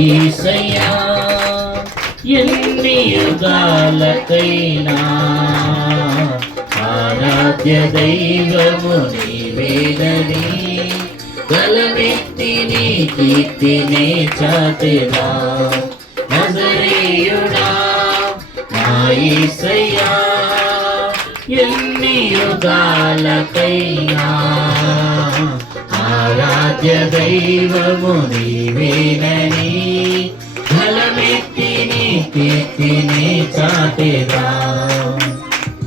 యేసయ్యా ఎన్ని యుగాలకైనా ఆరాధ్య దైవము నీవేనని గలమెత్తి నీ కీర్తినే చాటెదా నజరేయుడా నా యేసయ్యా ఎన్ని యుగాలకైనా ఆరాధ్య దైవము నీవేనని గలమెత్తి నీ కీర్తినే చాటెదా.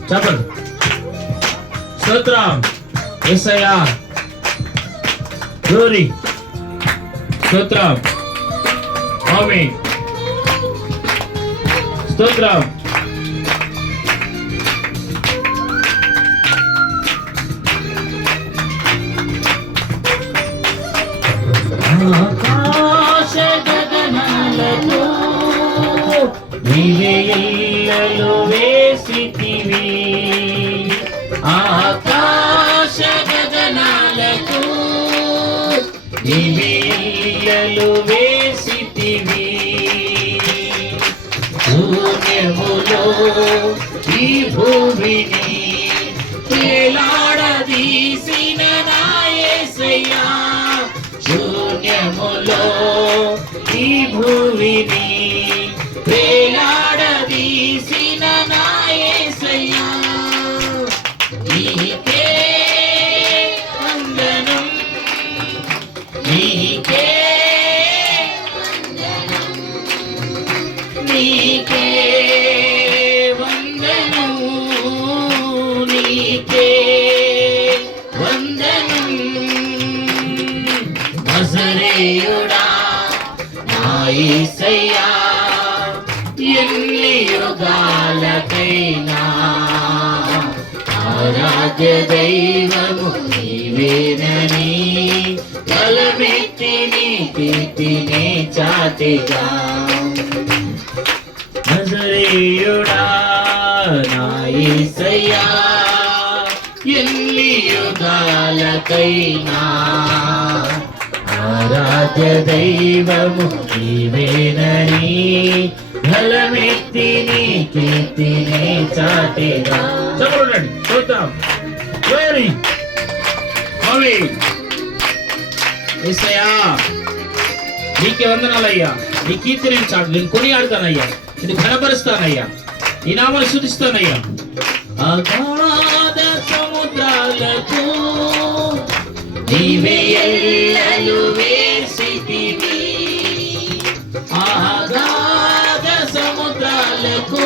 చెప్పండి. స్తోత్రం యేసయ్యా, గ్లోరీ, స్తోత్రం, ఆమేన్, స్తోత్రం. ఆకాశ గగనాలలో నీవే ఎల్లలు వేసితివి, ఆకాశ గగనాలకు నీవే ఎల్లలు వేసితివి. శూన్యములో ఈ భూమిని వేలాడదీసిన నా యేసయ్యా, శూన్యములో ఈ భూమిని వేలాడదీసిన నా యేసయ్యా, నీకే వందనం, నీకే వందనం, నీకే వందనం, నీకే వందనం. నజరేయుడా నా యేసయ్యా ఎన్ని యుగాలకైనా ఆరాధ్య దైవము నీవేనని గలమెత్తి నీ కీర్తినే చాటెదా. నజరేయుడా నా యేసయ్యా ఎన్ని యుగాలకైనా ఆరాధ్య దైవము నీవేనని గలమెత్తి నీ కీర్తినే చాటెదా. చెప్పండి. చూద్దాం. గ్లోరీ, ఆమేన్. యేసయ్యా నీకే వందనాలయ్యా, నీ కీర్తి నేను చాటు, నేను కొనియాడతానయ్యా, నేను ఘనపరుస్తానయ్యా, నీ నామాన్ని స్తుతిస్తానయ్యా. అగాధ సముద్రాలకు నీవే ఎల్లలు వేసితివి, అగాధ సముద్రాలకు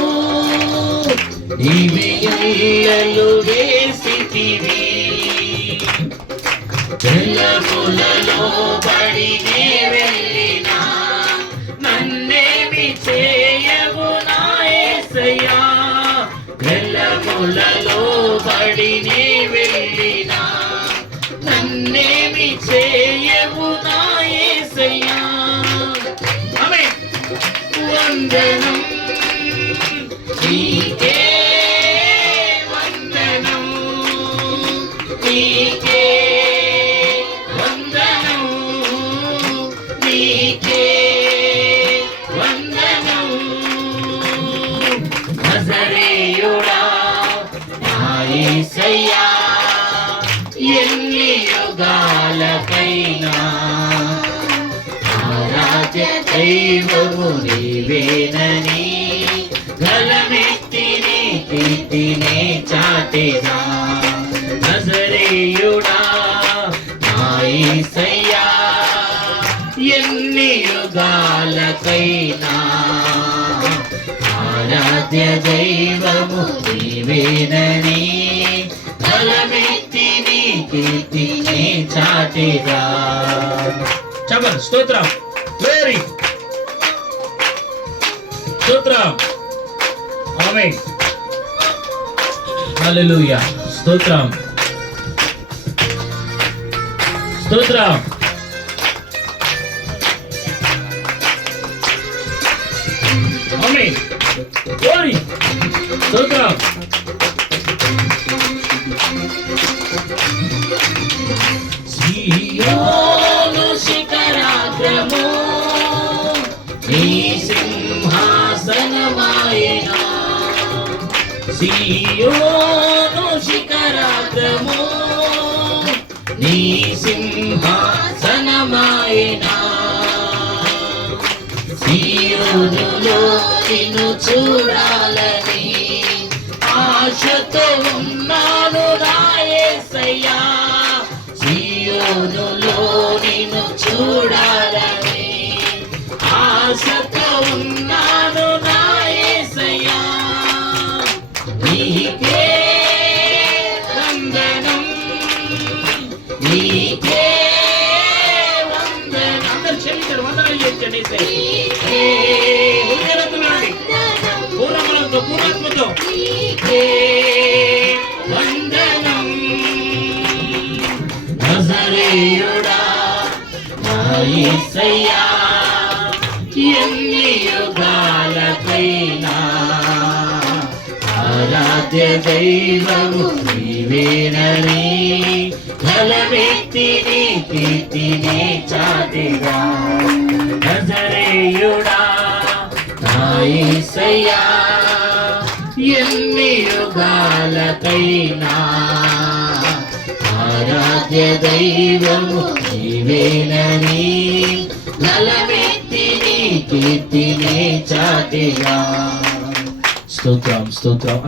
నీవే ఎల్లలు వేసితివి. జలములలో పడినే వెళ్ళినా నన్నేమి చేయవు నా యేసయ్యా, జలములలో పడినే వెళ్ళినా నన్నేమి చేయవు నా యేసయ్యా, ఆమేన్. వందనం నీకే వందనం, నీకే వందనం, నీకే వందనం. నజరేయుడా నా యేసయ్యా ఎన్ని యుగాలకైనా ఆరాధ్య దైవము నీవేనని గలమెత్తి నీ కీర్తినే చాటెదా. నజరేయుడా నా యేసయ్యా ఎన్ని యుగాలకైనా ఆరాధ్య దైవము నీవేనని గలమెత్తి నీ కీర్తినే చాటెదా. చెప్పండి. స్తోత్రం, గ్లోరీ, స్తోత్రం, ఆమేన్, హల్లెలూయా, స్తోత్రం, స్తోత్రం. ఆమేన్, గ్లోరీ, స్తోత్రం. సీయోను శిఖరాగ్రము నీ సింహాసనమాయెనా సీయోను శిఖరాగ్రము నీ సింహాసనమాయెనా సీయోనులో నిన్ను చూడాలని ఆశతో ఉన్నాను నా యేసయ్యా సీయోనులో నిన్ను చూడాలని ఆశతో ఉన్నాను నా యేసయ్యా నీకే వందనం నీకే వందనం అందరూ క్షమించండి వందనాలు చేయండి పూర్ణములతో పూర్ణాత్మతో వందనం నజరేయుడా నా యేసయ్యా ఎన్ని యుగాలకైనా ఆరాధ్య దైవము నీవేనని బలమెత్తిని కీర్తిని చాటిగా నజరేయుడా నా యేసయ్యా ఎన్ని యుగాలకైనా ఆరాధ్య దైవము నీవేనని బలమెత్తిని కీర్తిని చాటిగా స్తోత్రం స్తోత్రం.